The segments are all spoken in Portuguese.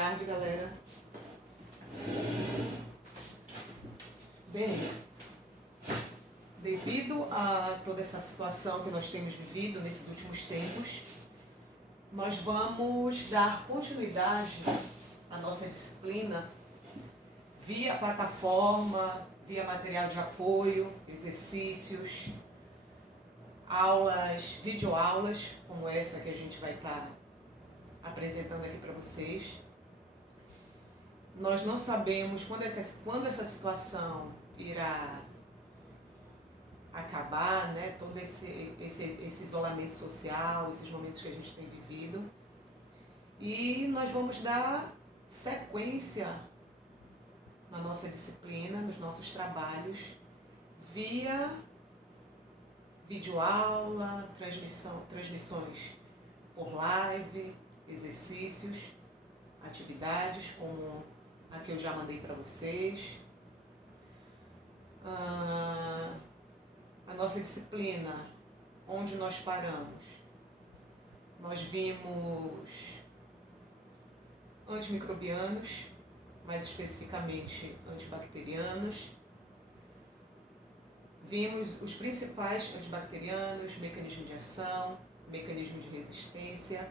tarde, galera. Bem, devido a toda essa situação que nós temos vivido nesses últimos tempos, nós vamos dar continuidade à nossa disciplina via plataforma, via material de apoio, exercícios, aulas, videoaulas, como essa que a gente vai estar apresentando aqui para vocês. Nós não sabemos quando essa situação irá acabar, né? Todo esse isolamento social, esses momentos que a gente tem vivido. E nós vamos dar sequência na nossa disciplina, nos nossos trabalhos, via videoaula, transmissões por live, exercícios, atividades como a que eu já mandei para vocês. A nossa disciplina, onde nós paramos, nós vimos antimicrobianos, mais especificamente antibacterianos. Vimos os principais antibacterianos, mecanismo de ação, mecanismo de resistência.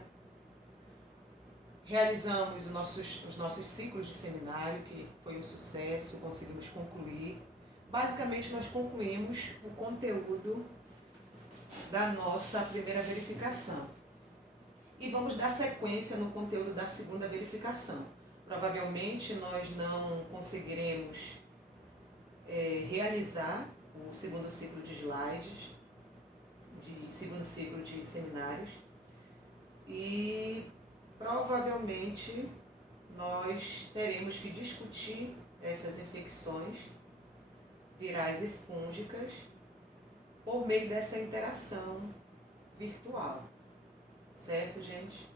Realizamos os nossos ciclos de seminário, que foi um sucesso, conseguimos concluir. Basicamente, nós concluímos o conteúdo da nossa primeira verificação. E vamos dar sequência no conteúdo da segunda verificação. Provavelmente, nós não conseguiremos realizar o segundo ciclo de slides, segundo ciclo de seminários. E provavelmente nós teremos que discutir essas infecções virais e fúngicas por meio dessa interação virtual. Certo, gente?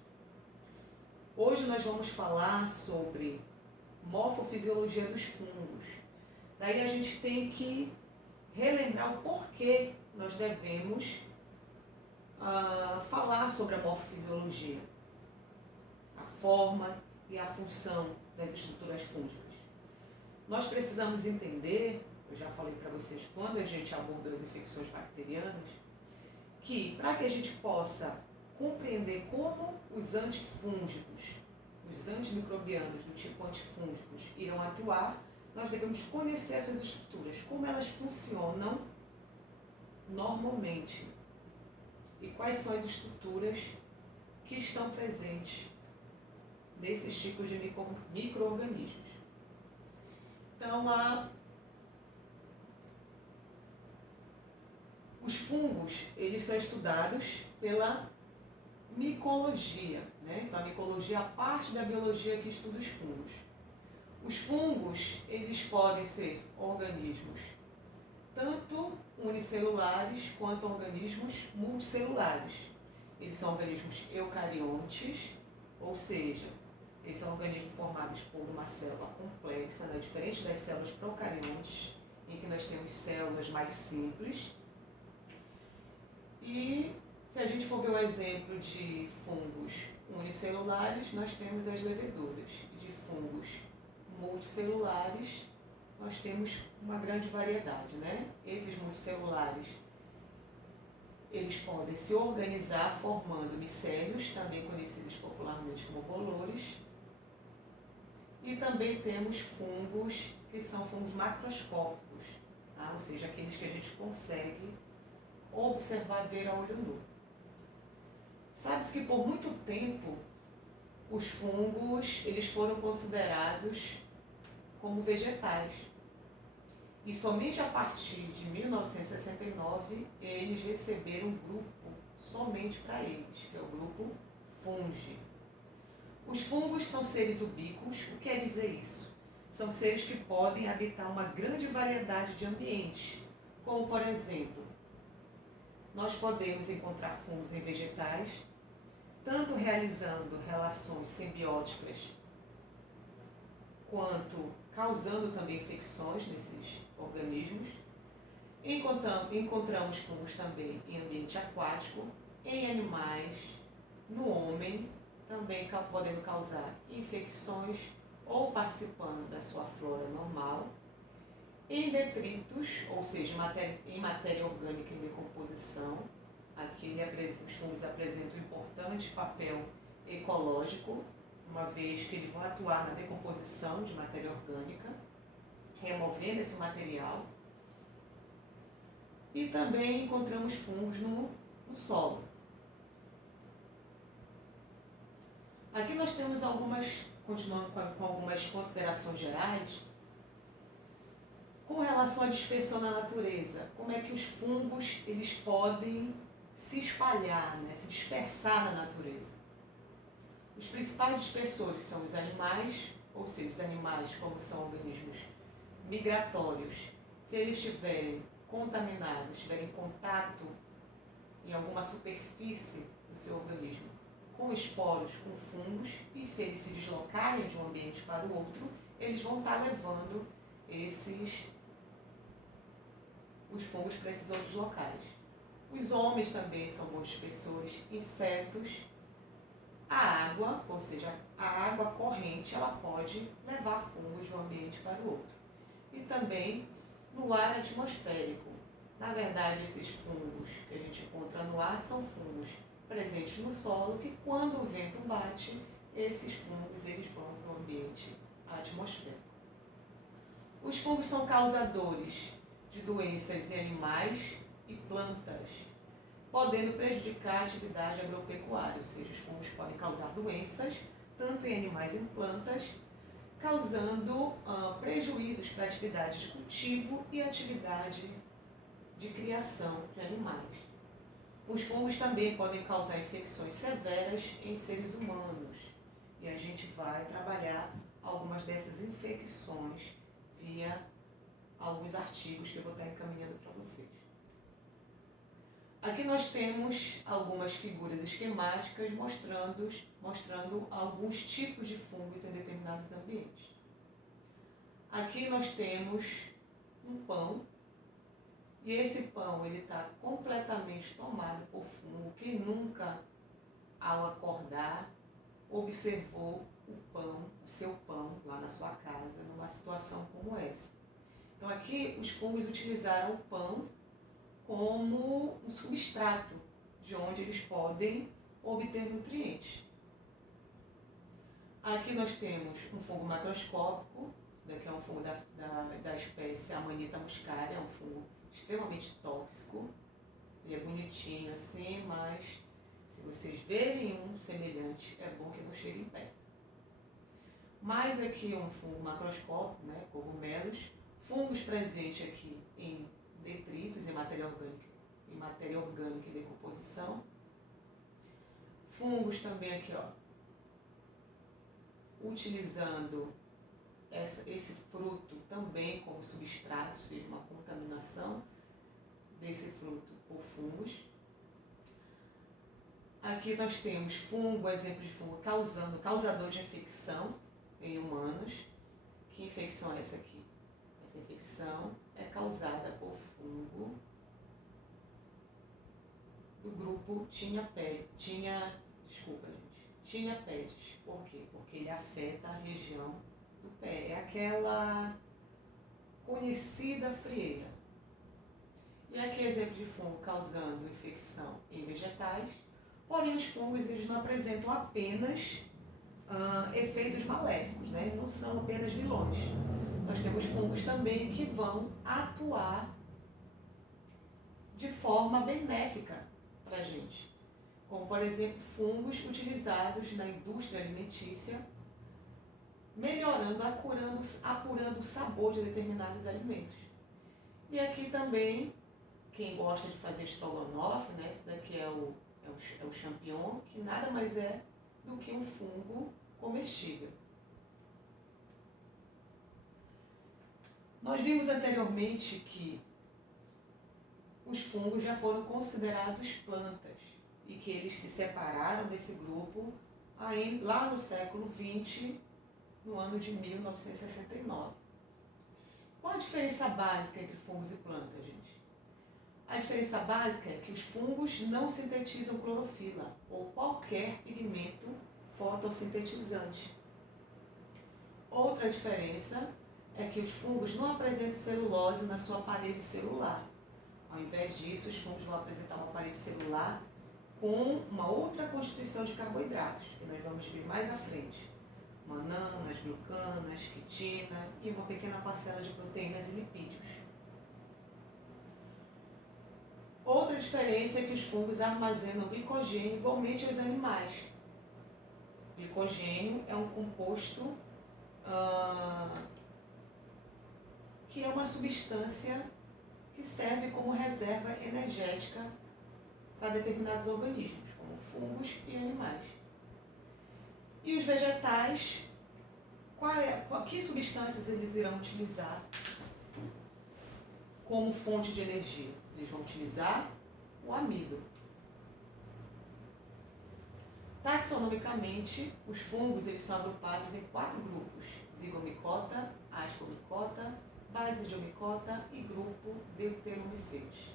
Hoje nós vamos falar sobre morfofisiologia dos fungos. Daí a gente tem que relembrar o porquê nós devemos falar sobre a morfofisiologia, a forma e a função das estruturas fúngicas. Nós precisamos entender, eu já falei para vocês quando a gente abordou as infecções bacterianas, que para que a gente possa compreender como os antifúngicos, os antimicrobianos do tipo antifúngicos irão atuar, nós devemos conhecer essas estruturas, como elas funcionam normalmente e quais são as estruturas que estão presentes nesses tipos de micro-organismos. Então, os fungos, eles são estudados pela micologia, né? Então, a micologia é a parte da biologia que estuda os fungos. Os fungos, eles podem ser organismos tanto unicelulares quanto organismos multicelulares. Eles são organismos eucariontes, ou seja, eles são organismos formados por uma célula complexa, né? Diferente das células procariontes, em que nós temos células mais simples. E se a gente for ver um exemplo de fungos unicelulares, nós temos as leveduras. De fungos multicelulares, nós temos uma grande variedade, né? Esses multicelulares, eles podem se organizar formando micélios, também conhecidos popularmente como bolores. E também temos fungos que são fungos macroscópicos, tá? Ou seja, aqueles que a gente consegue observar, ver a olho nu. Sabe-se que por muito tempo os fungos eles foram considerados como vegetais. E somente a partir de 1969 eles receberam um grupo somente para eles, que é o grupo Fungi. Os fungos são seres ubíquos. O que quer dizer isso? São seres que podem habitar uma grande variedade de ambientes, como por exemplo, nós podemos encontrar fungos em vegetais, tanto realizando relações simbióticas, quanto causando também infecções nesses organismos. Encontramos fungos também em ambiente aquático, em animais, no homem, também podendo causar infecções ou participando da sua flora normal, em detritos, ou seja, em matéria orgânica em decomposição. Aqui os fungos apresentam um importante papel ecológico, uma vez que eles vão atuar na decomposição de matéria orgânica, removendo esse material. E também encontramos fungos no solo. Aqui nós temos continuando com algumas considerações gerais, com relação à dispersão na natureza. Como é que os fungos eles podem se espalhar, né, se dispersar na natureza? Os principais dispersores são os animais, ou seja, os animais, como são organismos migratórios, se eles estiverem contaminados, estiverem em contato em alguma superfície do seu organismo com esporos, com fungos, e se eles se deslocarem de um ambiente para o outro, eles vão estar levando os fungos para esses outros locais. Os homens também são bons dispersores, insetos, a água, ou seja, a água corrente, ela pode levar fungos de um ambiente para o outro. E também no ar atmosférico. Na verdade, esses fungos que a gente encontra no ar são fungos presentes no solo, que quando o vento bate, esses fungos eles vão para o ambiente atmosférico. Os fungos são causadores de doenças em animais e plantas, podendo prejudicar a atividade agropecuária, ou seja, os fungos podem causar doenças, tanto em animais e em plantas, causando prejuízos para a atividade de cultivo e atividade de criação de animais. Os fungos também podem causar infecções severas em seres humanos, e a gente vai trabalhar algumas dessas infecções via alguns artigos que eu vou estar encaminhando para vocês. Aqui nós temos algumas figuras esquemáticas mostrando alguns tipos de fungos em determinados ambientes. Aqui nós temos um pão, e esse pão ele está completamente tomado por fungo que nunca, ao acordar, observou o seu pão lá na sua casa, numa situação como essa. Então aqui os fungos utilizaram o pão como um substrato de onde eles podem obter nutrientes. Aqui nós temos um fungo macroscópico. Esse daqui é um fungo da espécie Amanita muscaria, é um fungo extremamente tóxico. Ele é bonitinho assim, mas se vocês verem um semelhante, é bom que não cheguem perto. Mais aqui um fungo macroscópico, né, cogumelos, fungos presentes aqui em detritos, em matéria orgânica e decomposição. Fungos também aqui, ó, utilizando esse fruto também como substrato, ou seja, uma contaminação desse fruto por fungos. Aqui nós temos fungo, exemplo de fungo causador de infecção em humanos. Que infecção é essa aqui? Essa infecção é causada por fungo do grupo Tinea pedis. Por quê? Porque ele afeta a região do pé. É aquela conhecida frieira. E aqui exemplo de fungo causando infecção em vegetais. Porém, os fungos eles não apresentam apenas efeitos maléficos, né? Não são apenas vilões. Nós temos fungos também que vão atuar de forma benéfica para a gente. Como, por exemplo, fungos utilizados na indústria alimentícia, melhorando, apurando o sabor de determinados alimentos. E aqui também, quem gosta de fazer estrogonofe, né? Esse daqui é o champignon, que nada mais é do que um fungo comestível. Nós vimos anteriormente que os fungos já foram considerados plantas e que eles se separaram desse grupo lá no século XX, no ano de 1969. Qual a diferença básica entre fungos e plantas, gente? A diferença básica é que os fungos não sintetizam clorofila ou qualquer pigmento fotossintetizantes. Outra diferença é que os fungos não apresentam celulose na sua parede celular. Ao invés disso, os fungos vão apresentar uma parede celular com uma outra constituição de carboidratos, que nós vamos ver mais à frente. Mananas, glucanas, quitina e uma pequena parcela de proteínas e lipídios. Outra diferença é que os fungos armazenam glicogênio igualmente aos animais. Glicogênio é um composto que é uma substância que serve como reserva energética para determinados organismos, como fungos e animais. E os vegetais, que substâncias eles irão utilizar como fonte de energia? Eles vão utilizar o amido. Taxonomicamente, os fungos eles são agrupados em 4 grupos: zigomicota, ascomicota, basidiomicota e grupo deuteromycetes.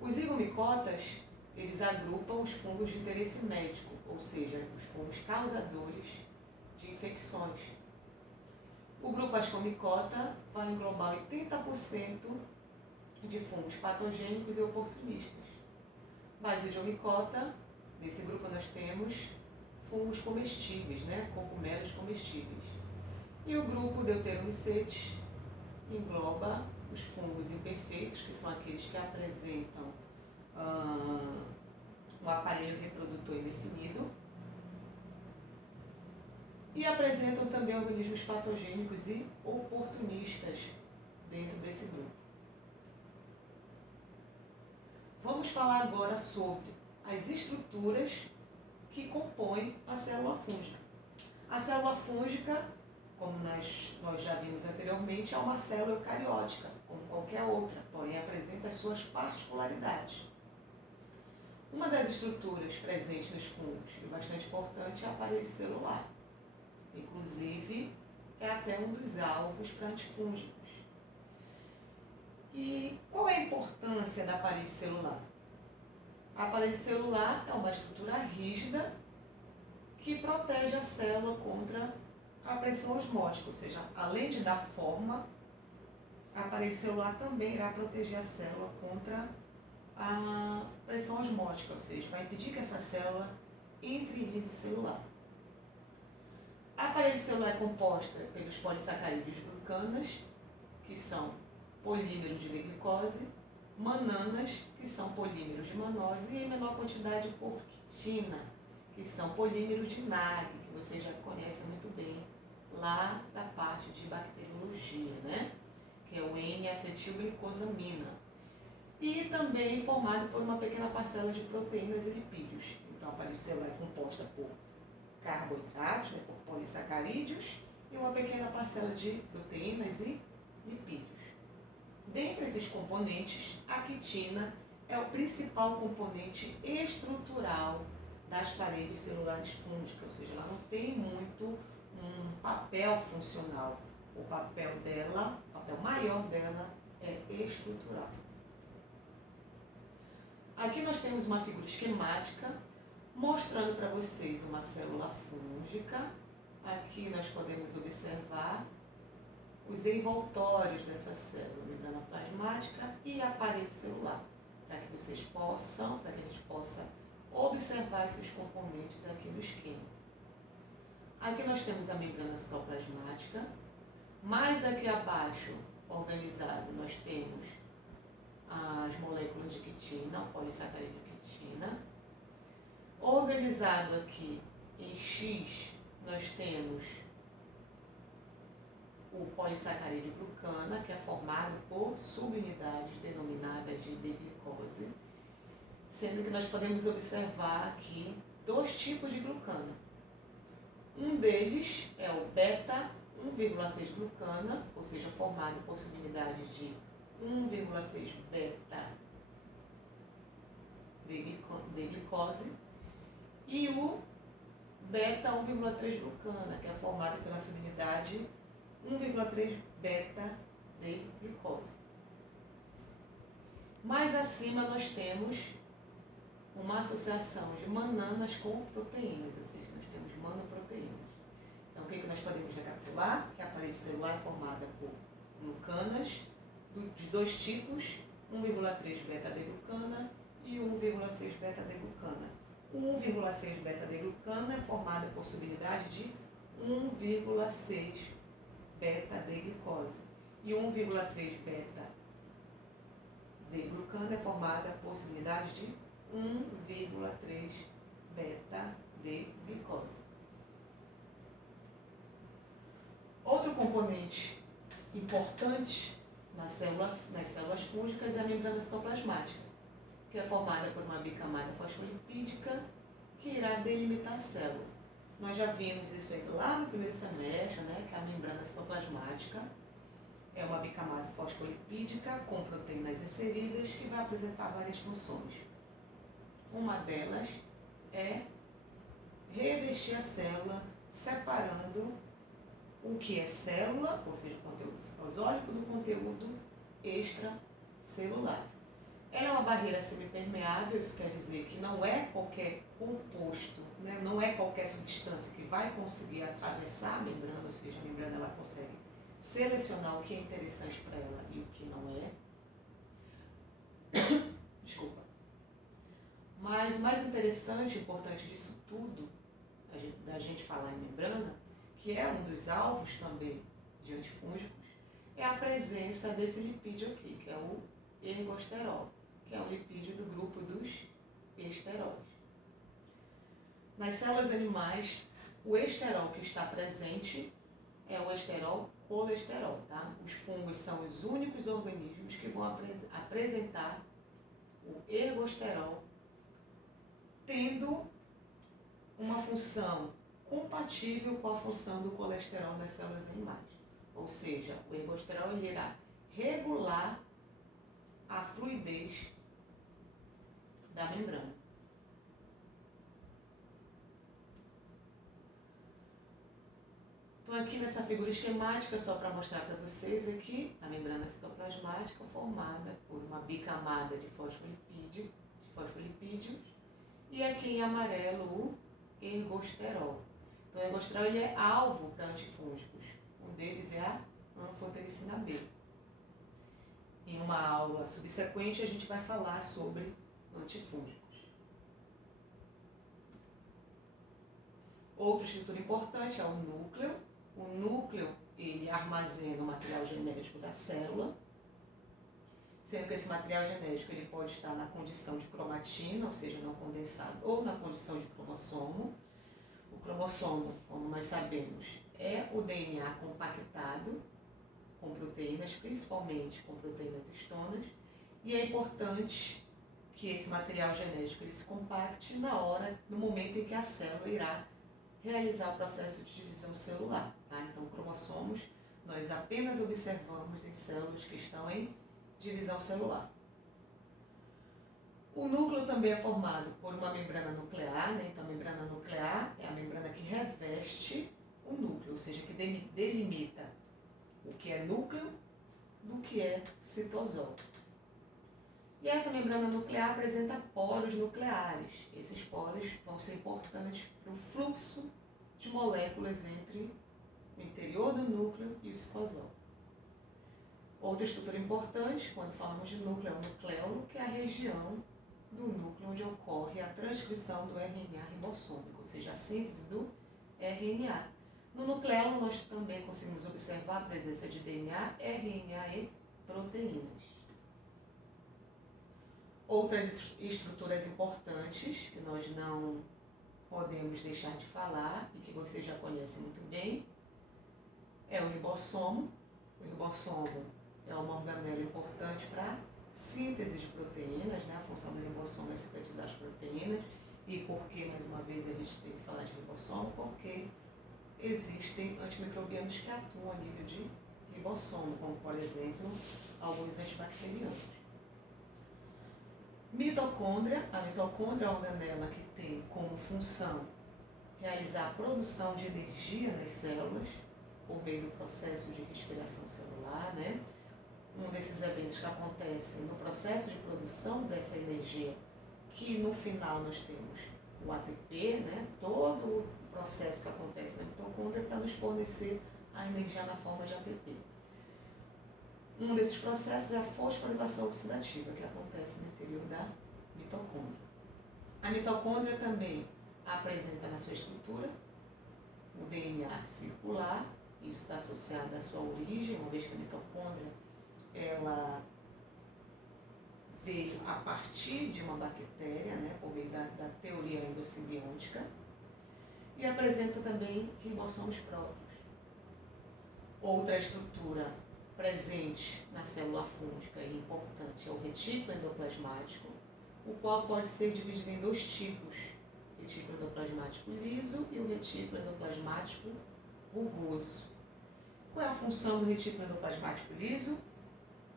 Os zigomicotas eles agrupam os fungos de interesse médico, ou seja, os fungos causadores de infecções. O grupo ascomicota vai englobar 80% de fungos patogênicos e oportunistas. Basidiomicota, nesse grupo nós temos fungos comestíveis, cogumelos comestíveis. E o grupo deuteromycetes engloba os fungos imperfeitos, que são aqueles que apresentam um aparelho reprodutor indefinido e apresentam também organismos patogênicos e oportunistas dentro desse grupo. Vamos falar agora sobre as estruturas que compõem a célula fúngica. A célula fúngica, como nós já vimos anteriormente, é uma célula eucariótica, como qualquer outra, porém apresenta as suas particularidades. Uma das estruturas presentes nos fungos e bastante importante é a parede celular. Inclusive, é até um dos alvos para antifúngicos. E qual é a importância da parede celular? A parede celular é uma estrutura rígida que protege a célula contra a pressão osmótica, ou seja, além de dar forma, a parede celular também irá proteger a célula contra a pressão osmótica, ou seja, vai impedir que essa célula entre em lise celular. A parede celular é composta pelos polissacarídeos glucanas, que são polímeros de D-glicose, mananas, que são polímeros de manose, e em menor quantidade por quitina, que são polímeros de NAG, que vocês já conhecem muito bem lá da parte de bacteriologia, que é o N-acetilglicosamina. E também formado por uma pequena parcela de proteínas e lipídios. Então a parede celular é composta por carboidratos, por polissacarídeos, e uma pequena parcela de proteínas e lipídios. Dentre esses componentes, a quitina é o principal componente estrutural das paredes celulares fúngicas, ou seja, ela não tem muito um papel funcional. O papel maior dela é estrutural. Aqui nós temos uma figura esquemática mostrando para vocês uma célula fúngica. Aqui nós podemos observar os envoltórios dessa célula, a membrana plasmática e a parede celular, para que a gente possa observar esses componentes aqui no esquema. Aqui nós temos a membrana citoplasmática, mais aqui abaixo, organizado, nós temos as moléculas de quitina, o polissacarídeo de quitina. Organizado aqui em X, nós temos o polissacarídeo glucana, que é formado por subunidades denominadas de D-glicose, sendo que nós podemos observar aqui 2 tipos de glucana. Um deles é o beta 1,6 glucana, ou seja, formado por subunidades de 1,6 beta D-glicose, e o beta 1,3 glucana, que é formado pela subunidade 1,3 beta D-glicose. Mais acima nós temos uma associação de mananas com proteínas, ou seja, nós temos formando proteínas. Então, o que nós podemos recapitular? Que a parede celular é formada por glucanas de dois tipos, 1,3 beta-D-glucana e 1,6 beta-D-glucana. O 1,6 beta-D-glucana é formada por subunidade de 1,6 beta-D-glicose e 1,3 beta-D-glucana é formada por subunidade de 1,3 beta-D-glicose. Outro componente importante nas células fúngicas é a membrana citoplasmática, que é formada por uma bicamada fosfolipídica que irá delimitar a célula. Nós já vimos isso aí lá no primeiro semestre, né, que a membrana citoplasmática é uma bicamada fosfolipídica com proteínas inseridas que vai apresentar várias funções. Uma delas é revestir a célula, separando o que é célula, ou seja, o conteúdo citosólico, do conteúdo extracelular. Ela é uma barreira semipermeável, isso quer dizer que não é qualquer composto, né? Não é qualquer substância que vai conseguir atravessar a membrana, ou seja, a membrana ela consegue selecionar o que é interessante para ela e o que não é. Desculpa. Mas o mais interessante e importante disso tudo, da gente falar em membrana, que é um dos alvos também de antifúngicos, é a presença desse lipídio aqui, que é o ergosterol, que é um lipídio do grupo dos esteróis. Nas células animais, o esterol que está presente é o esterol colesterol, tá? Os fungos são os únicos organismos que vão apresentar o ergosterol tendo uma função compatível com a função do colesterol nas células animais. Ou seja, o ergosterol ele irá regular a fluidez da membrana. Então aqui nessa figura esquemática, só para mostrar para vocês aqui, a membrana citoplasmática formada por uma bicamada de fosfolipídios e aqui em amarelo o ergosterol. Então o ergosterol ele é alvo para antifúngicos. Um deles é a anfotericina B. Em uma aula subsequente a gente vai falar sobre antifúngicos. Outra estrutura importante é o núcleo. O núcleo ele armazena o material genético da célula, sendo que esse material genético ele pode estar na condição de cromatina, ou seja, não condensado, ou na condição de cromossomo. O cromossomo, como nós sabemos, é o DNA compactado com proteínas, principalmente com proteínas histonas, e é importante que esse material genético ele se compacte no momento em que a célula irá realizar o processo de divisão celular. Tá? Então, cromossomos nós apenas observamos em células que estão em divisão celular. O núcleo também é formado por uma membrana nuclear, né? Então a membrana nuclear é a membrana que reveste o núcleo, ou seja, que delimita o que é núcleo do que é citosol. E essa membrana nuclear apresenta poros nucleares. Esses poros vão ser importantes para o fluxo de moléculas entre o interior do núcleo e o citosol. Outra estrutura importante, quando falamos de núcleo, é o nucleolo, que é a região do núcleo onde ocorre a transcrição do RNA ribossômico, ou seja, a síntese do RNA. No nucleolo, nós também conseguimos observar a presença de DNA, RNA e proteínas. Outras estruturas importantes que nós não podemos deixar de falar e que vocês já conhecem muito bem é o ribossomo. O ribossomo é uma organela importante para a síntese de proteínas, né? A função do ribossomo é sintetizar as proteínas. E por que, mais uma vez, a gente tem que falar de ribossomo? Porque existem antimicrobianos que atuam a nível de ribossomo, como, por exemplo, alguns antibacterianos. Mitocôndria. A mitocôndria é uma organela que tem como função realizar a produção de energia nas células por meio do processo de respiração celular, né? Um desses eventos que acontecem no processo de produção dessa energia, que no final nós temos o ATP, né, todo o processo que acontece na mitocôndria para nos fornecer a energia na forma de ATP. Um desses processos é a fosforilação oxidativa, que acontece no interior da mitocôndria. A mitocôndria também apresenta na sua estrutura o DNA circular, isso está associado à sua origem, uma vez que a mitocôndria ela veio a partir de uma bactéria, né, por meio da teoria endossimbiótica, e apresenta também ribossomos próprios. Outra estrutura presente na célula fúngica e importante é o retículo endoplasmático, o qual pode ser dividido em dois tipos, o retículo endoplasmático liso e o retículo endoplasmático rugoso. Qual é a função do retículo endoplasmático liso?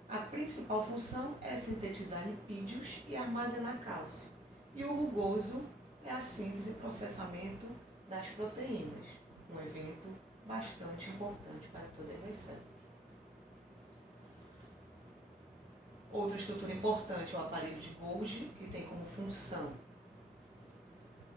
A principal função é sintetizar lipídios e armazenar cálcio. E o rugoso é a síntese e processamento das proteínas, um evento bastante importante para todas as células. Outra estrutura importante é o aparelho de Golgi, que tem como função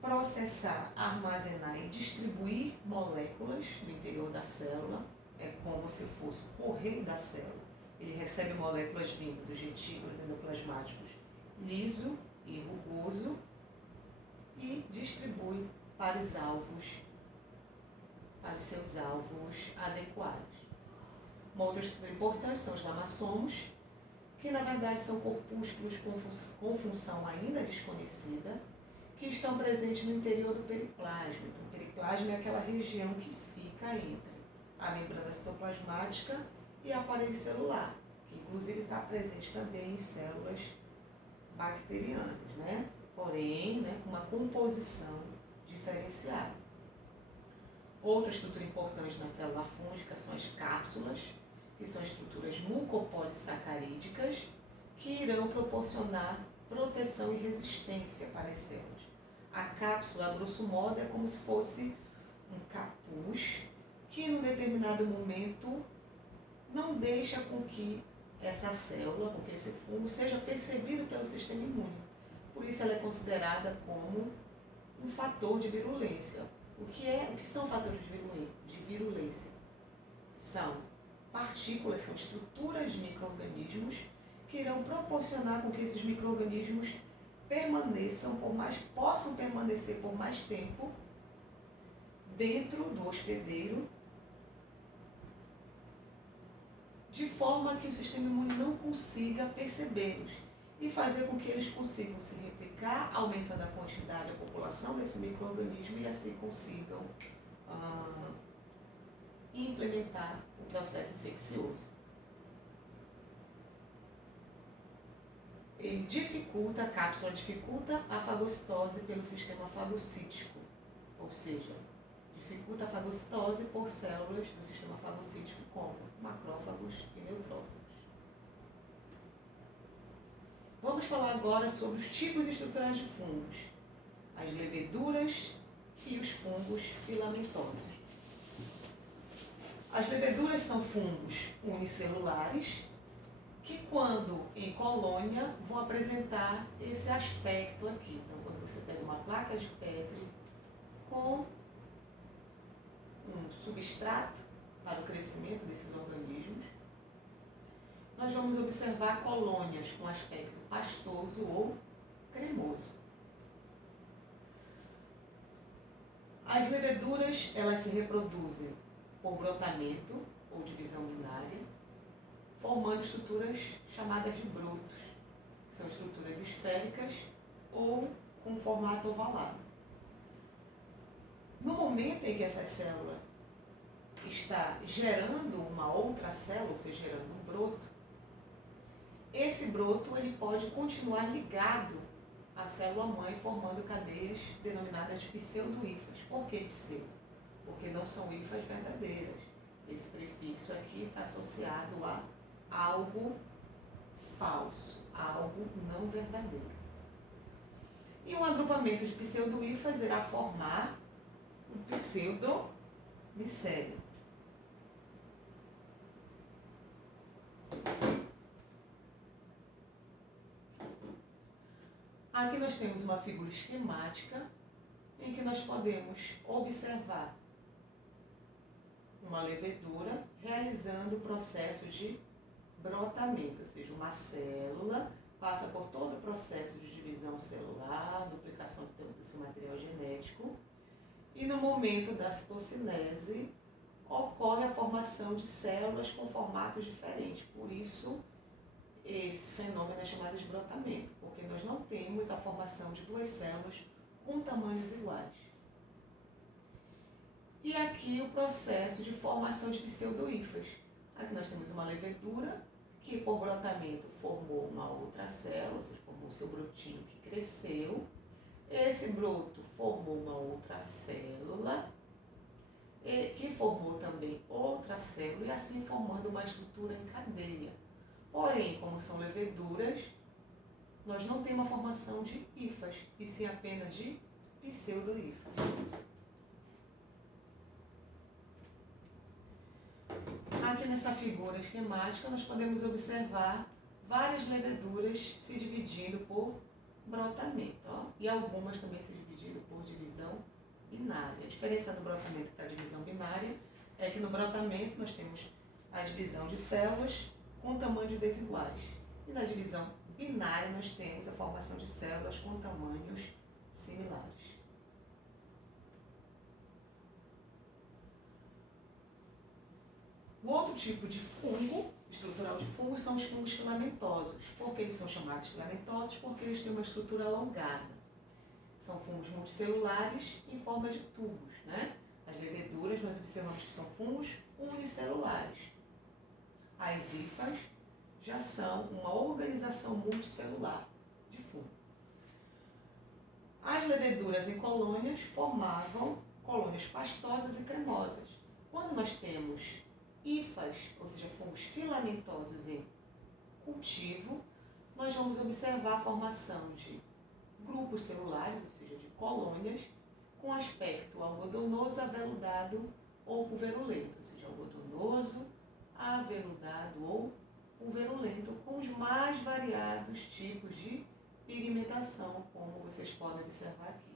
processar, armazenar e distribuir moléculas no interior da célula. É como se fosse o correio da célula. Ele recebe moléculas vindo dos retículos endoplasmáticos liso e rugoso e distribui para os alvos, para os seus alvos adequados. Uma outra estrutura importante são os lamassomos, que na verdade são corpúsculos com função ainda desconhecida, que estão presentes no interior do periplasma. Então, o periplasma é aquela região que fica entre a membrana citoplasmática e o aparelho celular, que inclusive está presente também em células bacterianas, né? Porém, né, com uma composição diferenciada. Outra estrutura importante na célula fúngica são as cápsulas, que são estruturas mucopolissacarídicas que irão proporcionar proteção e resistência para as células. A cápsula, a grosso modo, é como se fosse um capuz que, num determinado momento, não deixa com que essa célula, com que esse fungo, seja percebido pelo sistema imune. Por isso ela é considerada como um fator de virulência. O que são fatores de virulência? São partículas, são estruturas de micro-organismos que irão proporcionar com que esses micro-organismos possam permanecer por mais tempo dentro do hospedeiro, de forma que o sistema imune não consiga percebê-los e fazer com que eles consigam se replicar, aumentando a quantidade, a população desse micro-organismo e assim consigam implementar o processo infeccioso. A cápsula dificulta a fagocitose pelo sistema fagocítico, ou seja, dificulta a fagocitose por células do sistema fagocítico como macrófagos e neutrófagos. Vamos falar agora sobre os tipos estruturais de fungos, as leveduras e os fungos filamentosos. As leveduras são fungos unicelulares que, quando em colônia, vão apresentar esse aspecto aqui. Então, quando você pega uma placa de Petri com um substrato para o crescimento desses organismos, nós vamos observar colônias com aspecto pastoso ou cremoso. As leveduras, elas se reproduzem por brotamento ou divisão binária, formando estruturas chamadas de brotos, que são estruturas esféricas ou com formato ovalado. No momento em que essa célula está gerando uma outra célula, ou seja, gerando um broto, esse broto ele pode continuar ligado à célula-mãe, formando cadeias denominadas de pseudo-hifas. Por que pseudo? Porque não são hifas verdadeiras. Esse prefixo aqui está associado a algo falso, algo não verdadeiro. E um agrupamento de pseudo-hifas irá formar um pseudomicélio. Aqui nós temos uma figura esquemática em que nós podemos observar uma levedura realizando o processo de brotamento, ou seja, uma célula passa por todo o processo de divisão celular, duplicação desse material genético, e no momento da citocinese ocorre a formação de células com formatos diferentes. Por isso, esse fenômeno é chamado de brotamento, porque nós não temos a formação de duas células com tamanhos iguais. E aqui o processo de formação de pseudohifas. Aqui nós temos uma levedura que por brotamento formou uma outra célula, ou seja, formou o seu brotinho que cresceu. Esse broto formou uma outra célula, que formou também outra célula, e assim formando uma estrutura em cadeia. Porém, como são leveduras, nós não temos a formação de hifas, e sim apenas de pseudohifas. Aqui nessa figura esquemática nós podemos observar várias leveduras se dividindo por brotamento, ó, e algumas também se dividindo por divisão binária. A diferença do brotamento para a divisão binária é que no brotamento nós temos a divisão de células com tamanhos desiguais, e na divisão binária nós temos a formação de células com tamanhos similares. O outro tipo de fungo, estrutural de fungo, são os fungos filamentosos. Por que eles são chamados filamentosos? Porque eles têm uma estrutura alongada. São fungos multicelulares em forma de tubos, né? As leveduras nós observamos que são fungos unicelulares. As hifas já são uma organização multicelular de fungo. As leveduras em colônias formavam colônias pastosas e cremosas. Quando nós temos hifas, ou seja, fungos filamentosos em cultivo, nós vamos observar a formação de grupos celulares, ou seja, de colônias, com aspecto algodonoso, aveludado ou pulverulento, ou seja, algodonoso, aveludado ou pulverulento, com os mais variados tipos de pigmentação, como vocês podem observar aqui.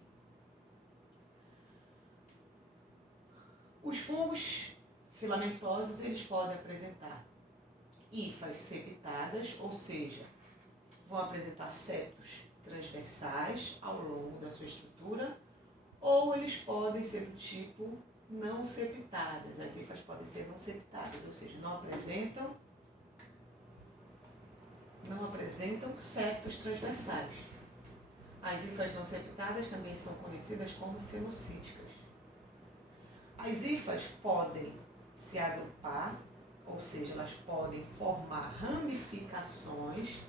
Os fungos filamentosos, eles podem apresentar hifas septadas, ou seja, vão apresentar septos transversais ao longo da sua estrutura, ou eles podem ser do tipo não septadas. As hifas podem ser não septadas, ou seja, não apresentam septos transversais. As hifas não septadas também são conhecidas como cenocíticas. As hifas podem se agrupar, ou seja, elas podem formar ramificações,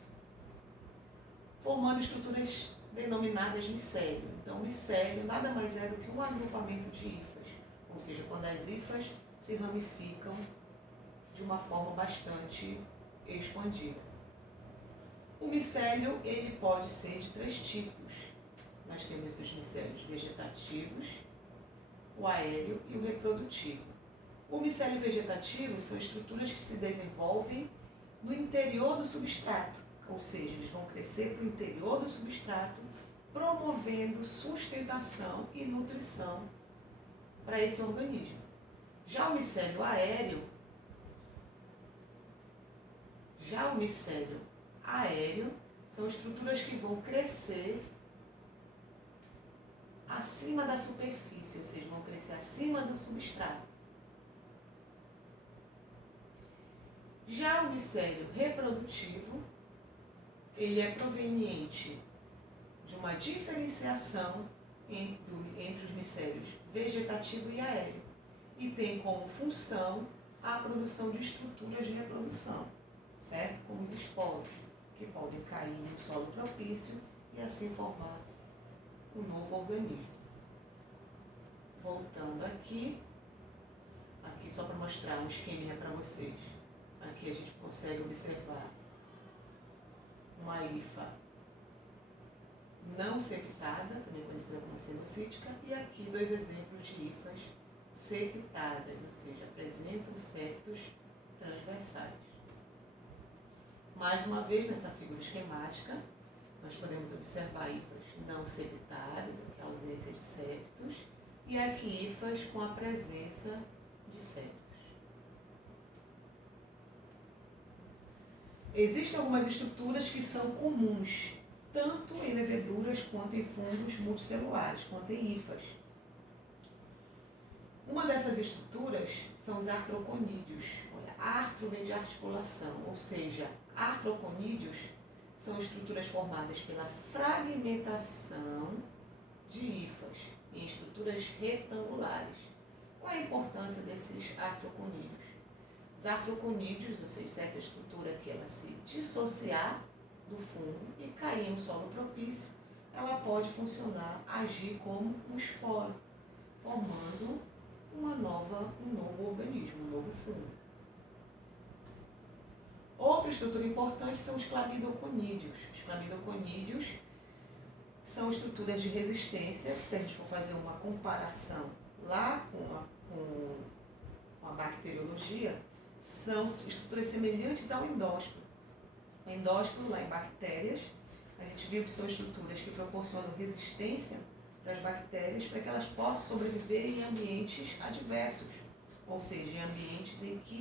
formando estruturas denominadas micélio. Então, micélio nada mais é do que um agrupamento de hifas, ou seja, quando as hifas se ramificam de uma forma bastante expandida. O micélio, ele pode ser de três tipos. Nós temos os micélios vegetativos, o aéreo e o reprodutivo. O micélio vegetativo são estruturas que se desenvolvem no interior do substrato, ou seja, eles vão crescer para o interior do substrato, promovendo sustentação e nutrição para esse organismo. Já o micélio aéreo são estruturas que vão crescer acima da superfície, ou seja, vão crescer acima do substrato. Já o micélio reprodutivo, ele é proveniente de uma diferenciação entre os micélios vegetativo e aéreo e tem como função a produção de estruturas de reprodução, certo? Como os esporos, que podem cair em um solo propício e assim formar um novo organismo. Voltando aqui só para mostrar um esqueminha para vocês. Aqui a gente consegue observar uma hifa não septada, também conhecida como cenocítica, e aqui dois exemplos de hifas septadas, ou seja, apresentam septos transversais. Mais uma vez, nessa figura esquemática, nós podemos observar hifas não septadas, aqui a ausência de septos, e aqui hifas com a presença de septos. Existem algumas estruturas que são comuns, tanto em leveduras quanto em fungos multicelulares, quanto em hifas. Uma dessas estruturas são os artroconídeos. Olha, artro vem de articulação, ou seja, artroconídeos são estruturas formadas pela fragmentação de hifas em estruturas retangulares. Qual é a importância desses artroconídeos? Os artroconídeos, ou seja, essa estrutura que ela se dissociar do fungo e cair em um solo propício, ela pode funcionar, agir como um esporo, formando um novo organismo, um novo fungo. Outra estrutura importante são os clamidoconídeos. Os clamidoconídeos são estruturas de resistência, que se a gente for fazer uma comparação lá com a bacteriologia, são estruturas semelhantes ao endósporo. O endósporo, lá em bactérias, a gente viu que são estruturas que proporcionam resistência para as bactérias para que elas possam sobreviver em ambientes adversos, ou seja, em ambientes em que